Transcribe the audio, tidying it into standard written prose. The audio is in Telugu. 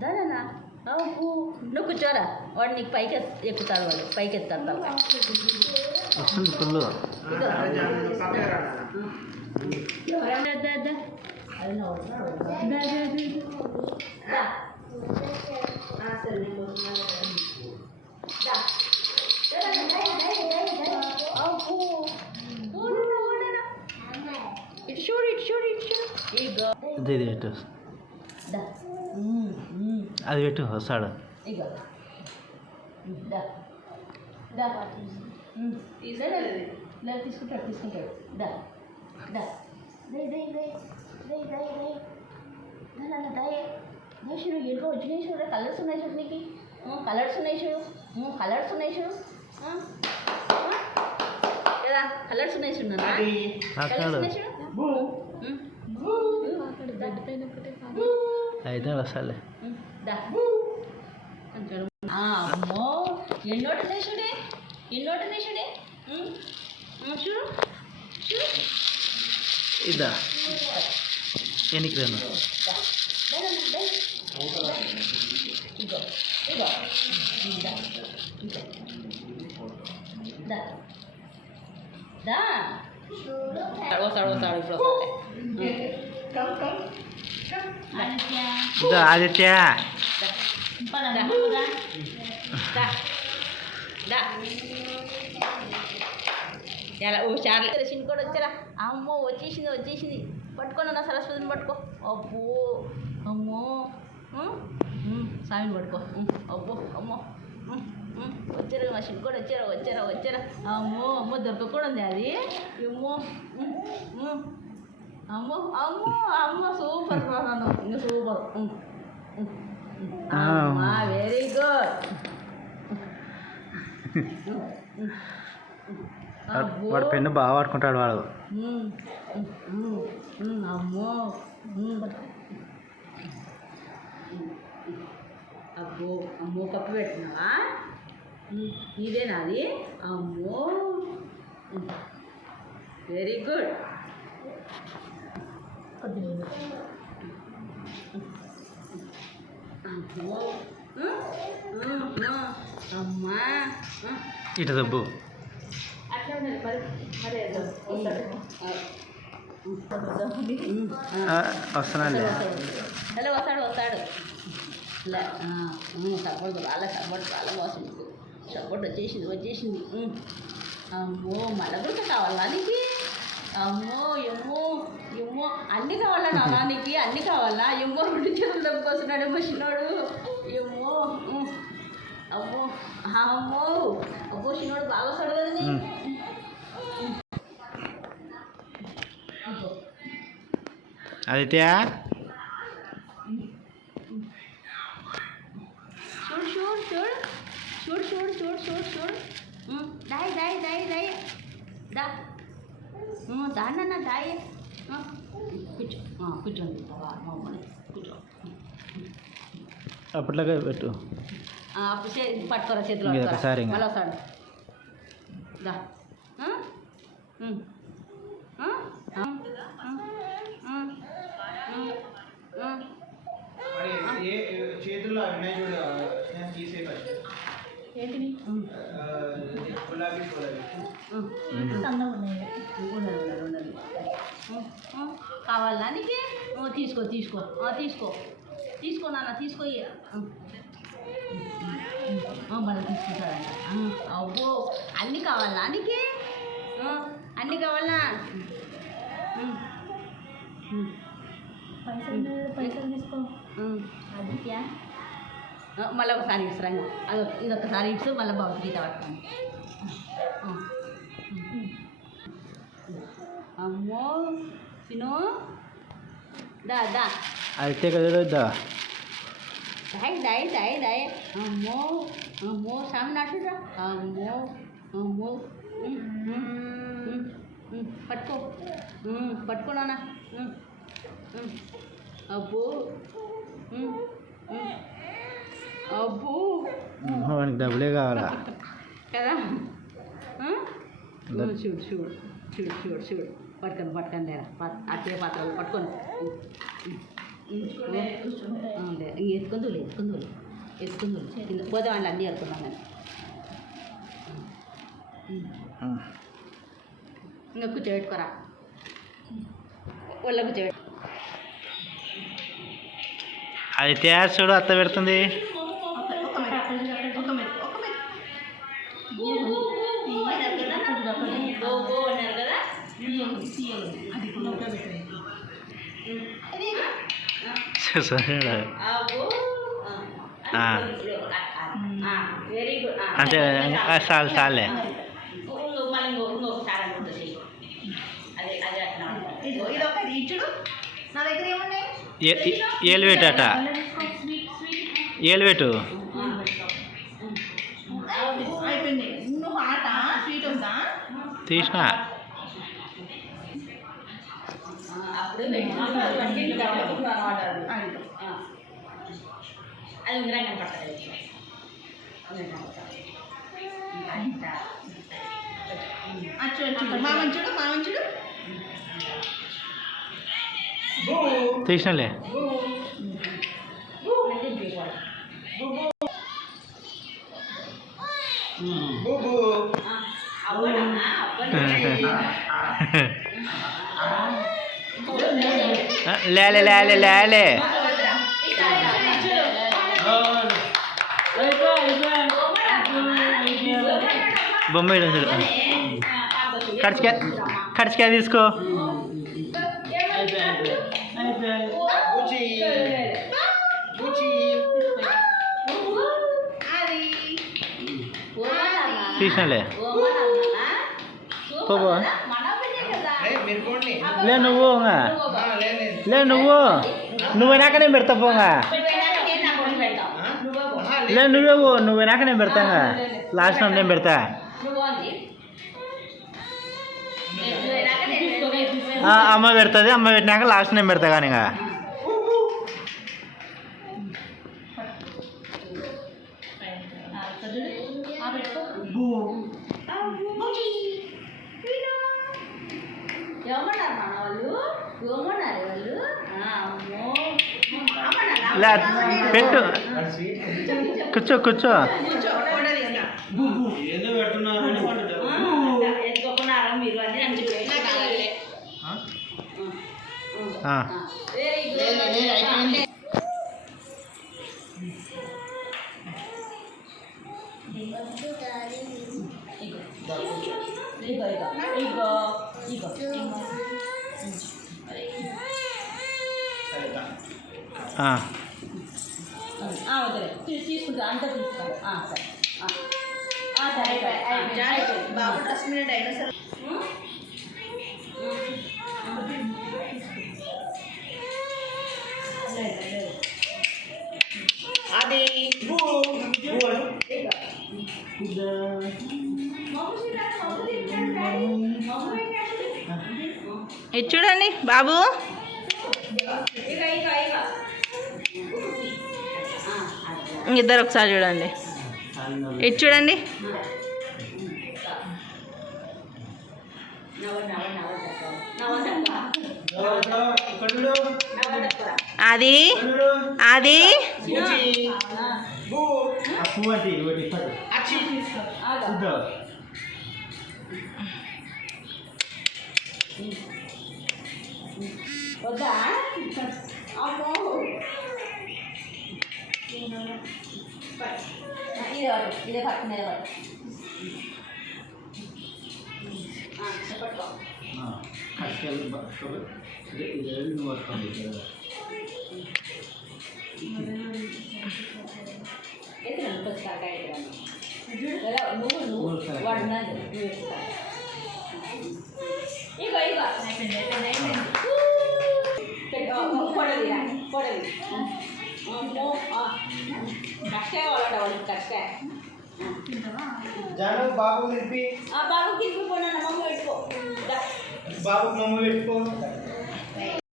దానా నువ్వు కూర్చోరా వాడు నీకు పైకి ఎక్కుతాడు వాడు పైకి ఎత్తాడు తలకాయ వస్తుంది ఫుల్ ఇటు చూడు ఇటు చూడు ఇటు చూడు ఇది పెట్టు అది పెట్టు వస్తాడు ఇగో తీసుకుంటాడు తీసుకుంటాడు చూడు ఎన్నో వచ్చినాయి చూడ కలర్స్ ఉన్నాయి చూడు నీకు కలర్స్ ఉన్నాయి చూడు కలర్స్ ఉన్నాయి చూడు కదా కలర్స్ ఉన్నాయి చూడు కలర్స్ ఉన్నాయి చూడు అయితే వస్తాలే అమ్మో ఎన్నోటి ఉన్నాయి చూడే ఎన్నోటి ఉన్నాయి చూడే చూడు చూడు ఇదా ఎనికి రేను ఇగో ఇగో వస్తాడు వస్తాడు ఇప్పుడు ఇదా ఆదిత్య ఎలా చార్లీ చిన్నకోడు వచ్చారా అమ్మో వచ్చేసింది వచ్చేసింది పట్టుకోండి నా సరస్వతిని పట్టుకో అబ్బో అమ్మో స్వామిని పట్టుకో అబ్బో అమ్మో వచ్చారు మా చిన్నకోడు వచ్చారా వచ్చారా వచ్చారా అమ్మో అమ్మో దొరకకూడదు అది అమ్మో అమ్మో అమ్మో అమ్మో సూపర్ నన్ను ఇంకా సూపర్ వెరీ గుడ్ వాడు పెన్ను బాగా పట్టుకుంటాడు వాడు అమ్మో అబ్బో అమ్మో కప్పు పెట్టినావా ఇదేనా అది అమ్మో వెరీ గుడ్ అమ్మో అమ్మా ఇటు దబ్బు అట్లా మరి వస్తున్నాలే హలో వస్తాడు వస్తాడు సపోర్ట్ చాలా బాగుంది సపోర్ట్ వచ్చేసింది వచ్చేసింది అమ్మో మళ్ళీ కూడా కావాలా నీకు అమ్మో ఎమ్మో ఎమ్మో అన్నీ కావాలా నాన్నకి అన్నీ కావాలా ఎమ్మో రెండు చేతులు దెబ్బకొస్తున్నాడు ఏమో చిన్నోడు ఎమ్మో అమ్మో అమ్మో అబ్బో చిన్నోడు బాగా వస్తాడు కదా ఆదిత్య చూడు చూడు చూడు చూడు చూడు చూడు చూడు చూడు దాయి దాయి దాయి దాయి దా దాన్న దాయి కూర్చో కూర్చోండి మమ్మల్ని కూర్చో అప్పట్లాగా పెట్టు అప్పుడు పట్టుకోరా చేతిలో ఒకసారి మళ్ళీ వస్తాడు దా చేతుల్లో అవినాయి చూడ తీసే ఏంటివి గులాబీ కావాలా నీకు తీసుకో తీసుకో తీసుకో తీసుకో నాన్న తీసుకో మళ్ళీ తీసుకుంటారంట అబ్బో అన్నీ కావాలా నీకు అన్నీ కావాలా పైసలు తీసుకో ఆదిత్య మళ్ళీ ఒకసారి ఇస్తాను అది ఇదొకసారి ఇచ్చు మళ్ళీ భగవద్గీత పట్టుకోండి అమ్మో తిను దా దా అయితే కదా దా దాయి దాయి దాయి దాయి అమ్మో అమ్మో సామి నాటురా అమ్మో అమ్మో పట్టుకో పట్టుకో నాన్న అబ్బో అబ్బో వానికి డబ్బులే కావాలా కదా చూడు చూడు చూడు చూడు చూడు పట్టుకొని లేరా అట్లే పాత్రలు పట్టుకొని ఎత్తుకుందులే కింద పోతే వాళ్ళు అన్నీ అనుకున్నాను నేను ఇంకా కూర్చోబెట్టుకోరా ఒళ్ళ కూర్చోబెట్టు అది తయారు చూడు అత్త పెడుతుంది వెరీ గుడ్ అంతే చాలు చాలే మళ్ళీ ఇంకొకసారి అనుకుంటుంది అదే అదే అట్లా నా దగ్గర ఏమున్నాయి ఏలు పెట్టు అట ఏలు పెట్టు తీసిన అప్పుడు అది ఉంగరం కనపడుతుంది మామంచుడు తీసినలే లేలే లేలే లేలే బొమ్మ వేయడం చూడు కడిచికాయ తీసుకో తీసినలే పోబో లే నువ్వు లే నువ్వైనాక నేను పెడతా పోగా లే నువ్వైనాక నేను పెడతాగా లాస్ట్ నేను పెడతా అమ్మ పెడుతుంది అమ్మ పెట్టినాక లాస్ట్ నేను పెడతా కానీ ఇంకా పెట్టు కూర్చో తీసుకుంటా అంతా తీసుకుంటా సరే బాబు డ్రెస్ మీద అయినా సరే అది ఇది చూడండి బాబు ఇద్దరు ఒకసారి చూడండి ఇది చూడండి అది అది వద్దా ఇదే పట్టుకునే పట్టుకో నువ్వు వాడినది ఇగో పొడవి కష్టే వాళ్ళ కష్టే జాను బాబు నిలిపి బాబు కింద మమ్మీ పెట్టుకో బాబు మమ్మీ పెట్టుకో